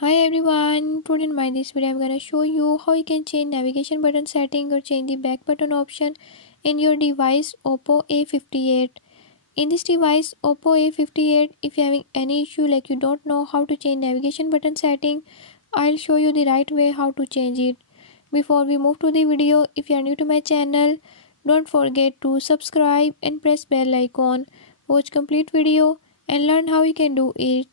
Hi everyone, today in this video I'm gonna show you how you can change navigation button setting or change the back button option in your device Oppo A58. In this device Oppo A58, if you're having any issue like you don't know how to change navigation button setting, I'll show you the right way how to change it. Before we move to the video, if you are new to my channel, don't forget to subscribe and press bell icon. Watch complete video and learn how you can do it.